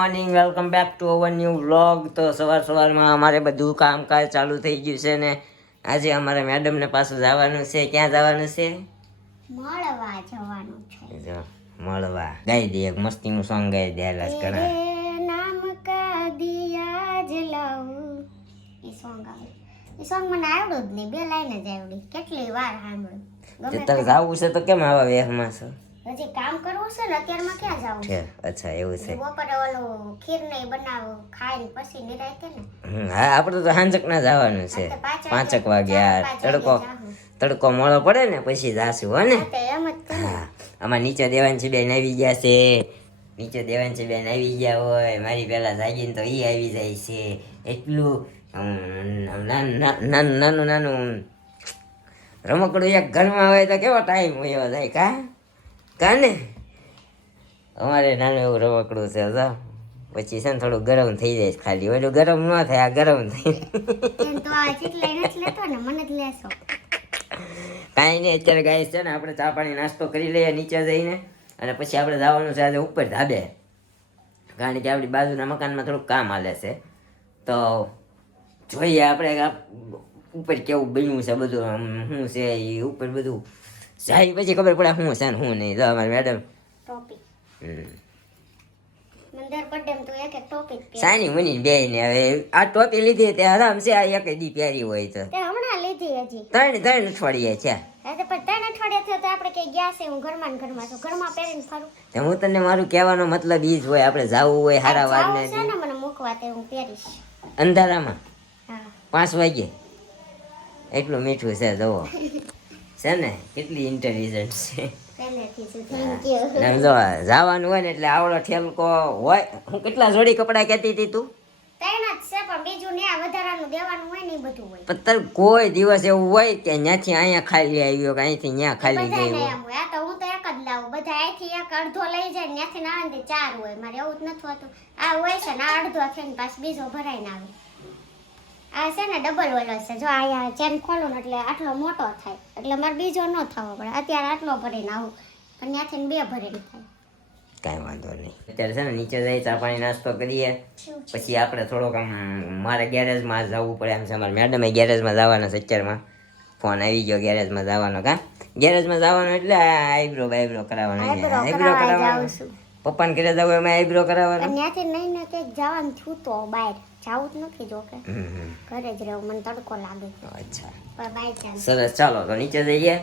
Morning, welcome back to our new vlog. તો સવારમાં અમારે બધું કામકાજ ચાલુ થઈ ગયું છે ને આજે અમારે મેડમને પાછું જવાનું છે. ક્યાં જવાનું છે? મળવા જવાનું છે. જો મળવા ગાઈ દે એક મસ્તીનું સોંગ ગાઈ દે હાલ ઘણા નામ કા દિયા જલાવું એ સોંગ આવે. એ સોંગ મને આવડું જ નહીં, બે લાઈન જ આવડી. કેટલી વાર સાંભળ્યું. તારે જવું છે તો કેમ આવા વેહમાં છો? હજી કામ કરવું છે ને, અત્યારમાં ક્યાં જાવું છે? અચ્છા એવું છે. બપોરે ઓલું ખીર ને બનાવું ખાઈને પછી નિરાયતે ને. હા આપણે તો હાંજક ના જવાનું છે 5 વાગે. તડકો મોડો પડે ને પછી જાશું હો ને. હા આમાં નીચે દેવાંશી બેન આવી ગયા છે. નીચે દેવાંશી બેન આવી ગયા હોય મારી પહેલા જાગીને તો ઈ આવી જાય છે. એટલું નાનું રમકડું એક ઘરમાં હોય તો કેવો ટાઈમ હોય જાય કાને. અમારે નાનું એવું રમકડું છે તો પછી છે ને થોડું ગરમ થઈ જાય ખાલી. ઓલું ગરમ ન થાય, આ ગરમ થઈ. કાંઈ નહીં, અત્યારે ગાય છે ને આપણે ચા પાણી નાસ્તો કરી લઈએ નીચે જઈને અને પછી આપણે જવાનું છે આજે ઉપર ધાબે. કારણ કે આપણી બાજુના મકાનમાં થોડુંક કામ હાલે છે તો જોઈએ આપણે ઉપર કેવું બન્યું છે બધું, શું છે એ ઉપર બધું જાય પછી ખબર પડે શું છે ને શું નહીં. જો અમારી મેડમ સાની મુની બે ને હવે આ ટોપી લીધી તે આરામ છે. આ એક દી પહેરી હોય તો ત્રણ અઠવાડિયે છે. હું તને મારું કહેવાનો મતલબ ઈ જ હોય, આપણે જાવું હોય હારા વાર ને અંધારામાં 5 વાગે. એટલું મીઠું છે જવો છે ને, કેટલી ઇન્ટેલિજન્ટ છે. જવાનું હોય ને એટલે આવડો ઠેલકો હોય. હું કેટલા જોડી કપડા કહેતી હતી તું? પણ કોઈ દિવસ એવું હોય કે ત્યાંથી અહીંયા ખાલી આવ્યો કે અહીંથી ત્યાં ખાલી ગયો? હું તો એક જ લાવું. બધા અહીંથી એક અડધો લઈ જાય, ત્યાંથી ના આવે 4 હોય. મારે એવું જ નથી હોતું. આ હોય છે ને અડધો થઈને પાછું બીજો ભરાઈને આવે. આ છે ને ડબલ ઓલો છે. જો અહીંયા ચેન ખોલું ને એટલે આટલો મોટો થાય, એટલે મારે બીજો ન થવો પડે. અત્યારે આટલો ભરીને આવું પણ ત્યાંથી 2 ભરીને થાય. કાંઈ વાંધો નહીં. અત્યારે છે ને નીચે જઈ ચા પાણી નાસ્તો કરીએ પછી આપણે થોડોક આમ મારે ગેરેજમાં જવું પડે એમ છે. અમારે મેડમે ગેરેજમાં જવાના છે. અત્યારમાં ફોન આવી ગયો ગેરેજમાં જવાનો. ગેરેજમાં જવાનું એટલે આઈબ્રો કરાવવાનો. આઈબ્રો કરાવવાનો પપ્પાને ઘરે જવું એમાં આઈબ્રો કરાવવાનો. ત્યાંથી નહીં ને કંઈક જવાનું થયું તો બહાર જાવું જ નથી. જો કે ઘરે જ રહેવું, મને તડકો લાગે. અચ્છા સરસ, ચાલો તો નીચે જઈએ.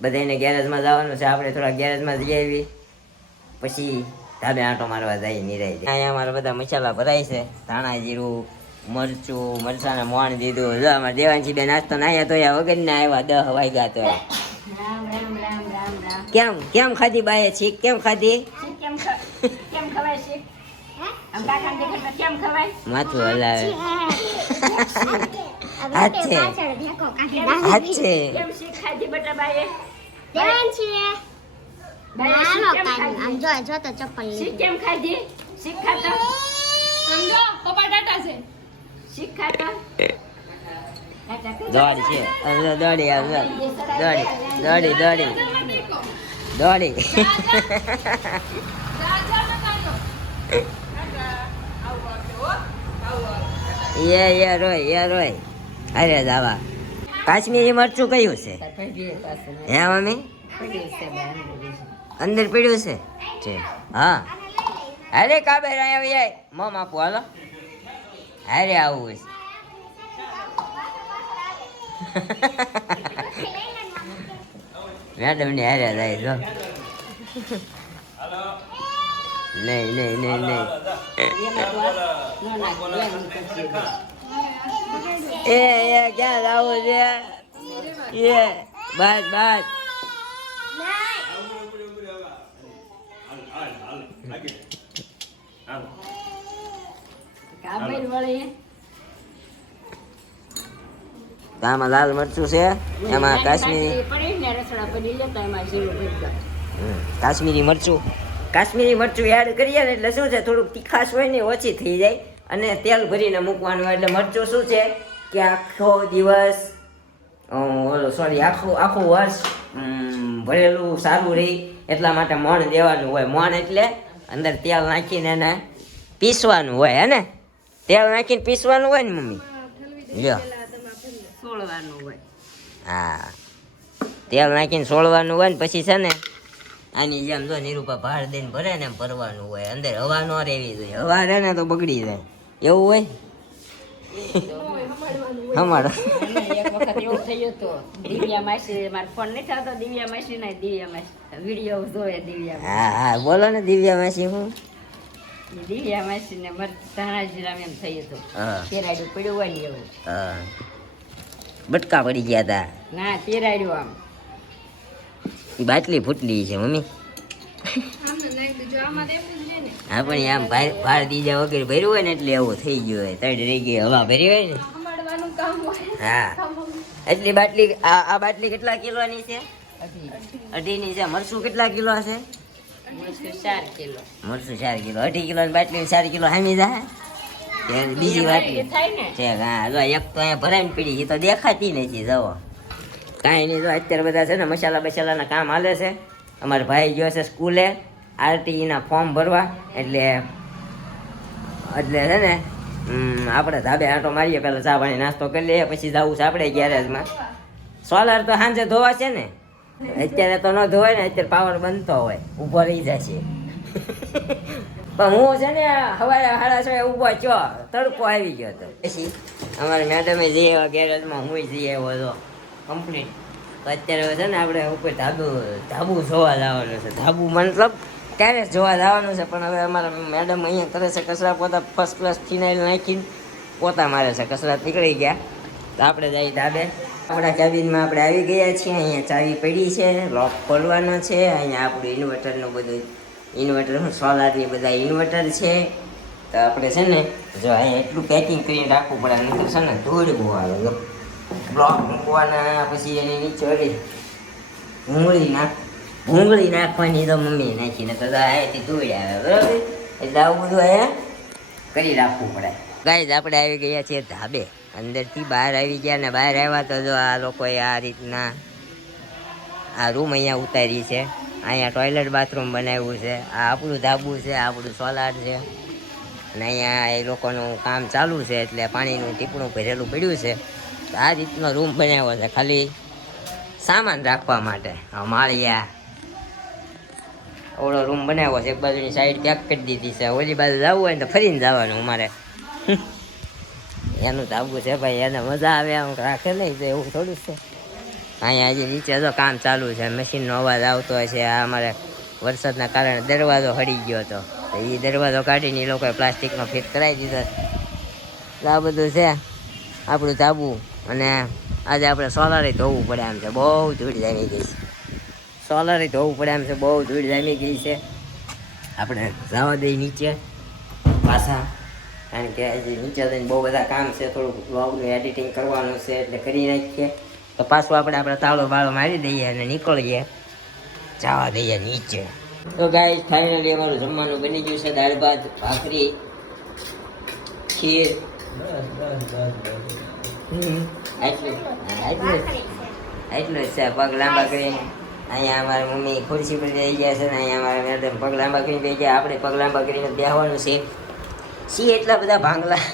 બધાને ગેરેજમાં જવાનું છે. આપણે થોડા ગેરેજમાં જઈ આવી પછી ધાબે આંટો મારવા જઈએ નિરાઈ. અહીંયા અમારા બધા મસાલા ભરાય છે. ધાણા જીરું, મરચું, મરચાને મોણ દીધું. જો અમારે દેવાંશી બેન નાસ્તો નાયા તો વગર ને આવ્યા 10 વાગ્યા તો. કેમ ખાધી બાએ છીક? કેમ ખાધી? માથું હલાવે. દોડી રોય અરે દાવા. કાશ્મીરી મરચું કયું છે હે મમ્મી? અંદર પડ્યું છે. હા અરે કાબર અહીંયા મમ આપું હાલો. અરે આવું છે. મેડમ ને હારે જાય જો. નહીં એ ક્યાં જવું છે? બસ આમાં લાલ મરચું છે, એમાં કાશ્મીરી મરચું એડ કરીએ ને એટલે શું છે થોડુંક તીખાશ હોય ને ઓછી થઈ જાય અને તેલ ભરીને મૂકવાનું હોય. એટલે મરચું શું છે કે આખો દિવસ આખું વર્ષ ભરેલું સારું રહે એટલા માટે મોણ દેવાનું હોય. મોણ એટલે અંદર તેલ નાખીને એને પીસવાનું હોય હે ને, તેલ નાખીને પીસવાનું હોય ને મમ્મી? લ્યો સોળવાનું હોય. હા, તેલ નાખીને સોળવાનું હોય ને પછી છે ને આની જેમ જો નિરૂપા ભાર દઈને ભરે ને એમ ભરવાનું હોય, અંદર હવા ન રહેવી જોઈએ, હવા રહે ને તો બગડી જાય એવું હોય. હમાડો અને એક વખત એવું થયું હતું, દિવ્યા માસી, મારો ફોન નથી આવતો, દિવ્યા માસી ને દિવ્યા માસી વિડીયો જોવે દિવ્યા માસી. હા હા બોલો ને દિવ્યા માસી. હું દિવ્યા માસી ને મર ધાણાજીરામ એમ થયું હતું, હા તેરાડ્યું પડ્યું હોય ને એવું. હા બટકા પડી ગયા હતા. ના તેરાડ્યું આમ. ઈ બાટલી ફૂટલી છે મમ્મી. હા પણ આમ ભાર દીજા વગેરે ભર્યું હોય ને એટલે એવું થઈ ગયું હોય, તડ રહી ગઈ હવા ભરી હોય ને. હા એટલી બાટલી. આ બાટલી કેટલા કિલોની છે? 2.5 ની છે. મરચું કેટલા કિલો છે? મરચું 4 કિલો. મરચું 4 કિલો. 2.5 કિલો બાટલી 4 કિલો હામી જાય. ત્યારે બીજી બાટલી થાય ને છે. હા જો એક તો અહીંયા ભરાઈને પડી, એ તો દેખાતી નથી. જવો કાંઈ નહીં. જો અત્યારે બધા છે ને મસાલા બસાલાના કામ હાલે છે. અમારા ભાઈ ગયો છે સ્કૂલે આરટીઈના ફોર્મ ભરવા, એટલે છે ને આપણે ધાબે આંટો મારીએ, પહેલાં ચા પાણી નાસ્તો કરી લઈએ, પછી જવું છે આપણે ગેરેજમાં. સોલાર તો સાંજે ધોવા છે ને, અત્યારે તો ન ધોવાય ને, અત્યારે પાવર બનતો હોય, ઊભો રહી જશે. પણ હું છે ને સવારે 6:30 ઊભો છો, તડકો આવી ગયો હતો. પછી અમારા મેડમે જઈ આવ્યા ગેરેજમાં, હું જઈ આવ્યો હતો કમ્પ્લીટ. તો અત્યારે છે ને આપણે ઉપર ધાબુ જોવા જવાનું છે. ધાબુ મતલબ ક્યારે જોવા જવાનું છે, પણ હવે અમારા મેડમ અહીંયા કરે છે કચરા પોતા, ફર્સ્ટ ક્લાસ ફિનાઇલ નાખીને પોતા મારે છે. કચરા નીકળી ગયા તો આપણે જઈએ ધાબે. આપણા કેબિનમાં આપણે આવી ગયા છીએ. અહીંયા ચાવી પડી છે, લોક ખોલવાનો છે. અહીંયા આપણું ઇન્વર્ટરનું બધું, ઇન્વર્ટર સોલારની બધા ઇન્વર્ટર છે. તો આપણે છે ને જો અહીંયા એટલું પેકિંગ કરીને રાખવું પડે, નહીં તો છે ને ધૂળ બહુ આવે. જો બ્લોક મૂકવાના, પછી એની નીચે ઓલી ભૂંગળી નાખવાની, તો મમ્મી નાખીને તો અહીંયાથી ધૂળ આવે બરાબર. એટલે આવું બધું અહીંયા કરી રાખવું પડે. ગાઈઝ આપણે આવી ગયા છીએ ધાબે, અંદરથી બહાર આવી ગયા, ને બહાર આવ્યા તો જો આ લોકોએ આ રીતના આ રૂમ અહીંયા ઉતારી છે. અહીંયા ટોયલેટ બાથરૂમ બનાવ્યું છે. આ આપણું ધાબુ છે, આપણું સોલાર છે, અને અહીંયા એ લોકોનું કામ ચાલુ છે, એટલે પાણીનું ટીપણું ભરેલું પડ્યું છે. તો આ રીતનો રૂમ બનાવ્યો છે ખાલી સામાન રાખવા માટે. માળિયા ઓળો રૂમ બનાવ્યો છે. એક બાજુની સાઈડ પેક કરી દીધી છે, ઓલી બાજુ જવું હોય ને તો ફરીને જવાનું અમારે. એનું ધાબુ છે ભાઈ, એને મજા આવે આમ રાખે નહીં તો એવું થોડું છે. અહીંયા હજી નીચે તો કામ ચાલુ છે, મશીનનો અવાજ આવતો હોય છે. આ અમારે વરસાદના કારણે દરવાજો હળી ગયો હતો, તો એ દરવાજો કાઢીને એ લોકોએ પ્લાસ્ટિકનો ફિટ કરાવી દીધો. તો આ બધું છે આપણું ધાબુ. અને આજે આપણે સોલારે ધોવું પડે એમ છે, બહુ ધૂળ જામી ગઈ છે. સોલારે ધોવું પડે એમ છે, બહુ ધૂળ જામી ગઈ છે. આપણે જવા દઈએ નીચે પાછા, કારણ કે આજે નીચે જઈને બહુ બધા કામ છે. થોડુંક વ્લોગનું એડિટિંગ કરવાનું છે, એટલે કરી નાખીએ. તો પાછું આપણે તાળો બાળો મારી દઈએ અને નીકળીએ, જવા દઈએ નીચે. તો ગાઈસ ફાઇનલી અમારું જમવાનું બની ગયું છે. દાળ ભાત, ભાખરી, ખીર. એટલું જ છે. પગ લાંબા કરીને અહીંયા અમારા મમ્મી ખુરશી પર બેસી ગયા છે, ને અહીંયા અમારા મેડમ પગ લાંબા કરીને બેસી ગયા. આપણે પગ લાંબા કરીને બેસવાનું છે. સી એટલા બધા ભાંગલા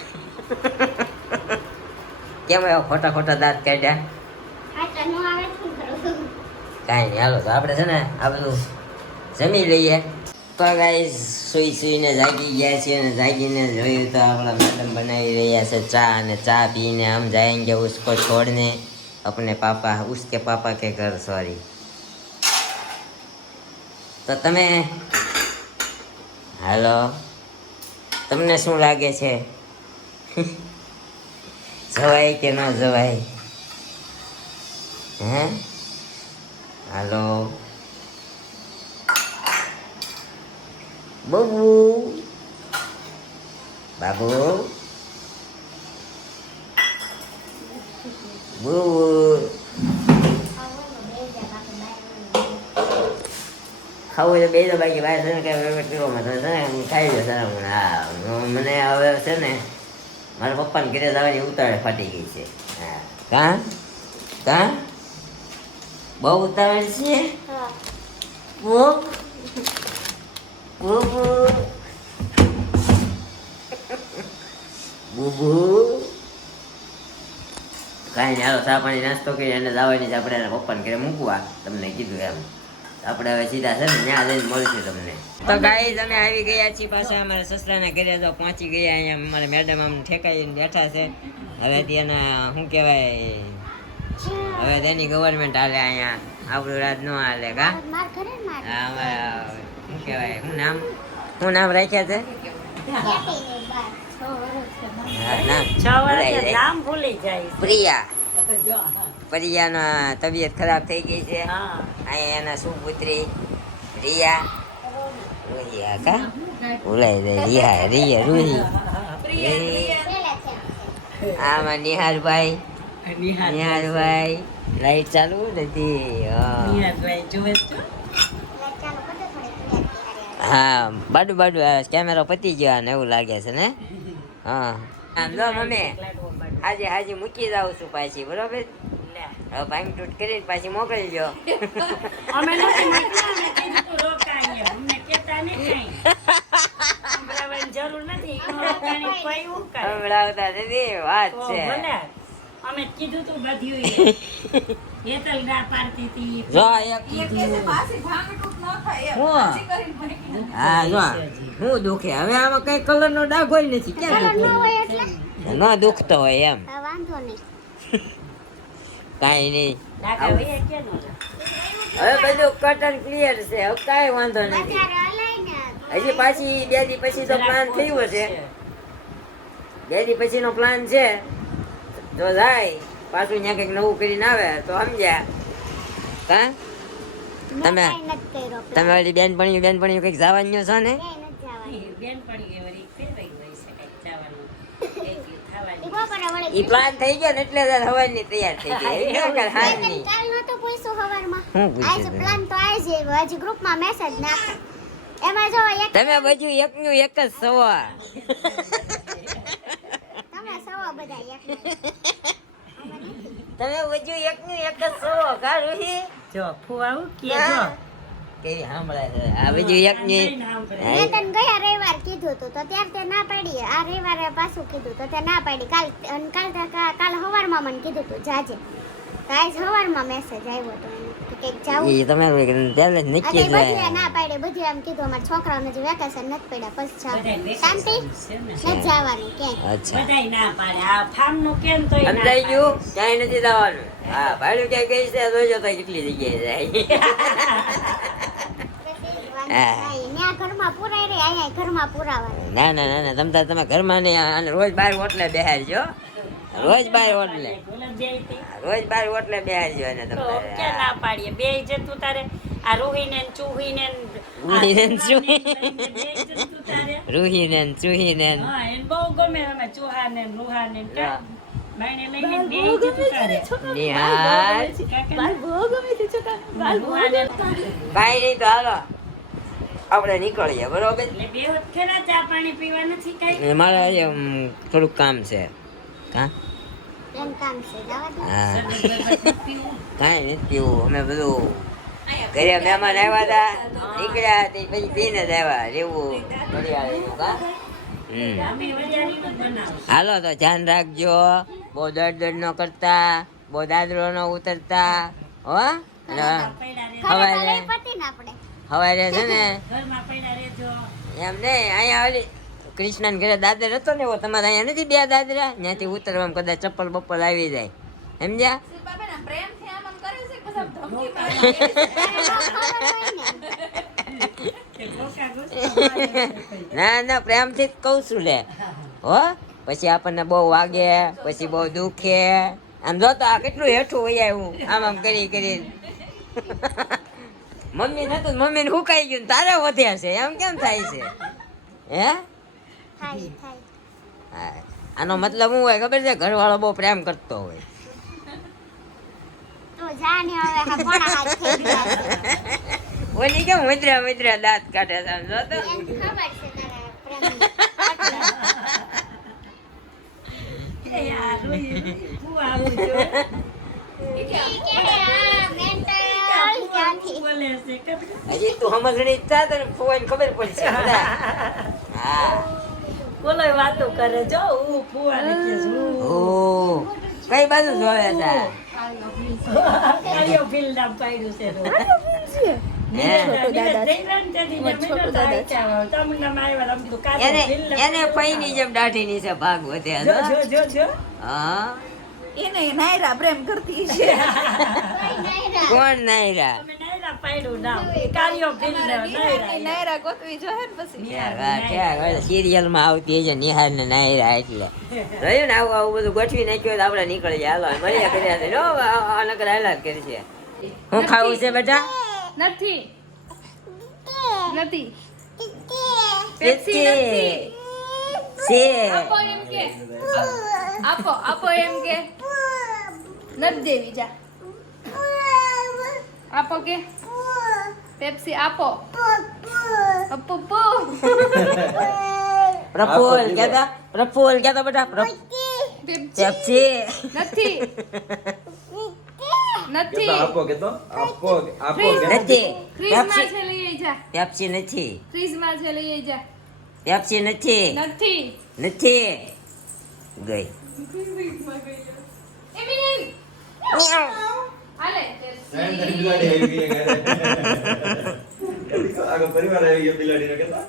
કેમ એવા ખોટા ખોટા દાંત કાઢ્યા? કાંઈ નહીં, હાલો તો આપણે છે ને આ બધું જમી લઈએ. તો ગાઈસ સુઈને જાગી ગયા છીએ, અને જાગીને જોયું તો આપણા મેડમ બનાવી રહ્યા છે ચા, અને ચા પીને હમ જાएंगे उसको छोड़ने अपने पापा, उसके पापा के घर, सॉरी. તો તમે હાલો, તમને શું લાગે છે જવાય કે ન જવાય? હે હાલો બબુ, બાબુ, બબુ. ખાવું તો બે તો બાકી બહાર છે ને કઈ પીવામાં છે ને ખાઈ લો સારા મને. હા મને હવે છે ને મારા પપ્પાને ઘરે જવાની ઉતાવળ ફાટી ગઈ છે. હા કાં કાં બહુ ઉતાવળ છે. બહુ બુબુ કાંઈ નહીં, હાલો ચા પાણી નાસ્તો કરી અને જવાની જ આપણે એના પપ્પાને ઘરે મૂકવા, તમને કીધું એમ. આપણે હવે સીધા છે ને ત્યાં જઈને મળશું તમને. તો ગાઈઝ અમે આવી ગયા છીએ પાછા અમારા સસરાના ઘરે, તો પહોંચી ગયા. અહીંયા અમારા મેડમ આમ ઠેકાઈને બેઠા છે. હવે ત્યાંના શું કહેવાય, હવે તેની ગવર્મેન્ટ હાલે અહીંયા, આપણું રાજ ન હાલે કા. માર ઘરે ને માર હા, અમારા શું કહેવાય, શું નામ રાખ્યા છે? હા, નામ 6 વર્ષે નામ ભૂલી જાય. પ્રિયા. જો. પ્રિયાના તબિયત ખરાબ થઈ ગઈ છે. હા. અહીંયા એના સુપુત્રી રિયા. રિયા કા ભૂલાઈ જાય. રિયા રૂહી. આમાં નિહાલભાઈ. નિહાલભાઈ લાઈટ ચાલુ નથી. હા, બાડુ આવે. કેમેરો પતી ગયો ને એવું લાગે છે ને. હા, જો મમ્મી આજે મૂકી જાઉં છું પાછી, બરોબર? હવે ભાંગ તૂટ કરીને પાછી મોકલી દો. અમે નથી મોકલ્યા, અમે કીધું તું રોકાઈએ. અમને કહેતા નહીં કાંઈ. સંભળાવવાની જરૂર નથી. રોકાણી કોઈ હું કરે? સંભળાવતા નથી, વાત તો છે. ભલે. અમે કીધું તું બધ્યું હેતલ ના પાડતી હતી. જો એક હા, જો હું દુખે હવે આમાં કઈ કલર નો ડાઘ હોય નથી. ક્યાં ન દુખે? હોય એટલે ન દુખતો હોય એમ હા, વાંધો નહીં. કાઈ નહીં. ડાઘા વહી કેમ ન? હવે બધું કટન ક્લિયર છે, હવે કાઈ વાંધો નથી. વધારે હલાય ને હજી પાછી 2 દી પછી તો પ્લાન થયો છે. 2 દી પછી નો પ્લાન છે. જો જાય પાછું ત્યાં કઈક નવું કરીને આવે તો સમજ્યા કા. મેં તમે કાંઈ નથી કર્યો. તમે વાળી બેનપણીઓ કઈક જવાનું છો ને? ક્યાંય નથી જવાનું. બેનપણી વળી ફેરવાઈ હોય છે કંઈક જવાનું. એક દી ઈ ખાવાની. બપોરે વળી ઈ પ્લાન થઈ ગયો ને એટલે હવાની તૈયાર થઈ ગઈ. એ ખરેખર હાલ મેં નહીં. કાલ નહોતું પૂછ્યું હવારમાં. શું પૂછ્યું આજ તમે? પ્લાન તો આજ આવ્યો. હજી ગ્રુપમાં મેસેજ નાખો. એમાં જો એક તમે બધું એકનું એક જ સવા. તમે સવા બધા એક તમે બધું એકનું એક જ સવા. કા રૂહી? જો ફુવાવું કે જો કેવી સાંભળાય છે. આ બધું એકની મેં તને ગયા રવિવાર કીધું હતું તો ત્યારે તે ના પાડી. આ રવિવારે પાછું કીધું તો તે ના પાડી. કાલ હવારમાં મને કીધું હતું જાજે. તો આજ હવારમાં મેસેજ આવ્યો હતો એને કે કંઈક જાવું ઈ તમારું પહેલે જ નક્કી અને જ બધી હોય. ના પાડી. બધી એમ કીધું અમારા છોકરાઓને જે વેકેશન નથી પડ્યા પછી બધાય જાવ. vacation શાંતિ છે ને. નથી જવાનું ક્યાંય. અચ્છા, બધાય ના પાડે. આ ફાર્મનું કેમ તોય ના સમજાઈ ગયું? પાડે. ક્યાંય નથી જવાનું. હા, ભાડું ક્યાંય ગઈ છે જોજો તો કેટલી જગ્યાએ જાય. ત્યાં ઘરમાં પુરાય રે અહીંયા ઘરમાં પુરાવા. ના તમે ઘરમાં નહીં, અને રોજ બાર ઓટલે બેહારજો. રોજ બાર ઓટલે ગુલાબ બેયતી. રોજ બાર ઓટલે બેહારજો એને તો તમે. ક્યાં ના પાડીએ? બેય જતું તારે આ રૂહીને ને ચૂહીને ને રૂહીને ને આ ચૂહીને. બેય જતું તારે. રૂહીને ને ચૂહીને ને. હા, એને બહુ ગમે અમે ચૂહાને ને રૂહાને ને હા. બાઈને લઈને બેય જતું તારે. નિહાલ રૂહાને કાંઈ નહીં તો હાલો આપણે નીકળીએ, બરોબર? એટલે બે વખત ખેરા ચા પાણી પીવા નથી કાંઈ. મારે આજે થોડુંક કામ છે. કા એમ કામ છે જવા દે. હા, નથી પીવું. કાંઈ નથી પીવું. અમે બધું ઘરે મહેમાન આવ્યા હતા, નીકળ્યા તે પછી પીને જ આવ્યા. રેવું ઘડિયાળીનું કા. અમે વરિયાળીનું જ બનાવું. હાલો તો ધ્યાન રાખજો, બહુ દડ ન કરતા, બહુ દાદરો ન ઉતરતા, હો. અને પડ્યા ખરેખર હવારે એ પતિ ને આપણે હવારે છે ને ઘરમાં પડ્યા રહેજો. એમ નહીં, અહીંયા ઓલી કૃષ્ણ ઘરે દાદર હતો ને એવો તમારે અહીંયા નથી 2 દાદરા? ત્યાંથી ઉતરવામાં કદાચ ચપ્પલ બપ્પલ આવી જાય, સમજ્યા? કે ધોકા ગુસ્સા ના પ્રેમથી જ કહું છું લે, હો. પછી આપણને બહુ વાગે, પછી બહુ દુખે. આમ જોતો આ કેટલું હેઠું હોય આવ્યું આમ કરી. મમ્મી નતું, મમ્મીને હુકાઈ ગયું ને તારે વધ્યા છે, એમ કેમ થાય છે? હે, થાય. હા. આનો મતલબ શું હોય ખબર છે? ઘરવાળો બહુ પ્રેમ કરતો હોય. તો જાને હવે હા ઘણા હાથ થઈ ગયા છે. ઓલી કેમ મધરા દાંત કાઢે છે, આમ જોતો. એને ખબર છે તારા પ્રેમની. એ યાર રોઈ હું આવું છું. ઈ કે આ mental ક્યાંથી? બોલે છે કદ હજી તું સમજણી જ થા તને ફોન ખબર પડશે બધા. હા, બોલો વાતો કરે જો હું ફુવાને કે છું ઓ કઈ બાજુ જોવે છે કાળિયો ફીલ નામ પાડ્યું છે તો એને પૈની જેમ દાઢી નીચે ભાગ વધે હા એને નાયરા પ્રેમ કરતી છે કોણ નાયરા નાયરા ગોતવી જોઈએ ને પછી સિરિયલ માં આવતી છે નિહાર ને નાયરા એટલે રહ્યું ને આવું આવું બધું ગોઠવી નાખ્યું તો આપણે નીકળી જાય હાલો મળ્યા કર્યા નકર હાલા જ કરી છે હું ખાવું છે બેટા નથી નથી પેપ્સી છે આપો એમ કે આપો એમ કે નથી દેવી જા આપો કે પેપ્સી આપો આપો પ્રફુલ કહેતા બેટા પેપ્સી નથી નથી આપો કે તો આપો આપો કે નથી ફ્રીજમાં છે લઈ આઈ જા પેપ્સી નથી ફ્રીજમાં છે લઈ આઈ જા પેપ્સી નથી નથી નથી ગઈ એમિનેમ હાલે ફ્રેન્ડ તરી બિલાડી આવી ગઈ ઘરે આગો પરિવાર આવી ગયો બિલાડીનો કેતા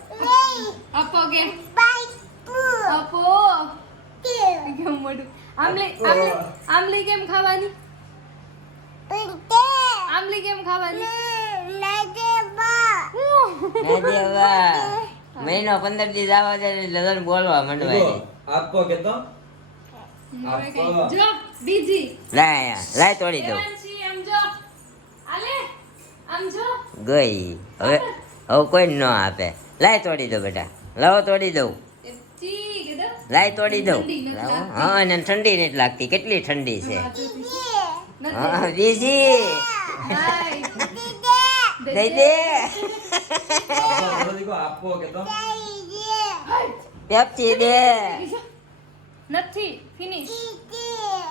આપો કે આપો કેમ મોડું આમલી કેમ ખાવાની આમલી કેમ ખાવાની ના દેવા મહિનો 15 દી જવા દે લગન બોલવા માંડવા આપો કે તો આપો જો બીજી લાય તોડી દઉં દેવાંશી આમ જો આલે આમ જો ગઈ હવે કોઈ ન આપે લાય તોડી દઉં બેટા લાવો તોડી દઉં ઠીક છે દો લાય તોડી દઉં ઠંડી નથી લાવો. લાગતી. હા અને ઠંડી નથી લાગતી કેટલી ઠંડી છે નથી હા બીજી હાય દઈ દે આપો દીકો આપો કે તો પેપ્સી દે નથી ફિનિશ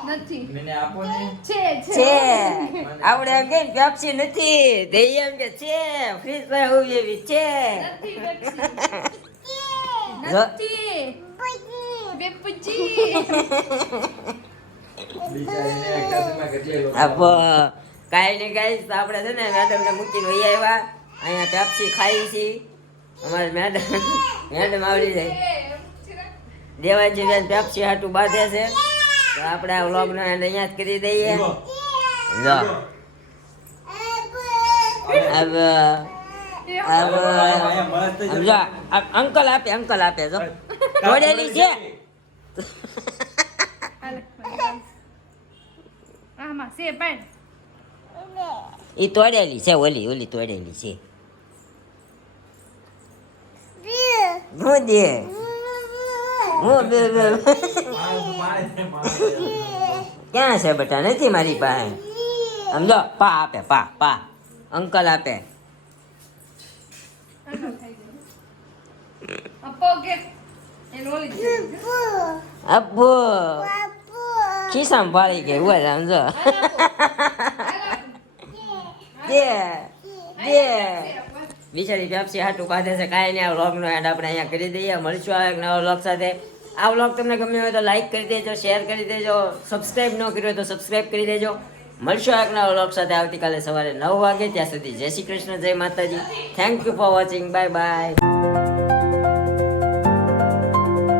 નથી મને આપો ને છે છે આપણે એમ કે પેપ્સી નથી દઈ એમ કે છે ફ્રીજ માં ઉભી એવી છે નથી પેપ્સી જો. નથી બેપુજી બિચારીને કાચમાં કેટલી લોકો આપો કાંઈ ને કાંઈ તો આપણે છે ને મેડમને મૂકીને વહી આવ્યા અહીંયા પેપ્સી ખાઈ છીએ અમારે મેડમ આવડી જાય દેવાજી બેન પેપ્સી હાટું બાંધે છે તો આપણે આ વ્લોગનો એન્ડ અહીંયા જ કરી દઈએ દીકો જો अब अब સમજો અંકલ આપે જો તોડેલી છે આમાં સે પણ ઈ તોડેલી છે ઓલી તોડેલી છે હું દે હું બે ક્યાં છે બેટા નથી મારી પાસે સમજો પા આપે પા અંકલ આપે આપો કે એ લોલી અબ્બો ખિસ્સામાં પાડી ગઈ ઉભા થા, સમજો દે બિચારી પેપ્સી હાટું બાંધે છે કાંઈ નહીં આ વ્લોગનો એન્ડ આપણે અહીંયા કરી દઈએ મળશું આ એક નવા વ્લોગ સાથે આ વ્લોગ તમને ગમ્યો હોય તો લાઈક કરી દેજો શેર કરી દેજો સબસ્ક્રાઈબ ન કર્યું હોય તો સબસ્ક્રાઈબ કરી દેજો મળશું આ એક નવા વ્લોગ સાથે આવતીકાલે સવારે 9 વાગે ત્યાં સુધી જય શ્રી કૃષ્ણ જય માતાજી thank you for watching bye bye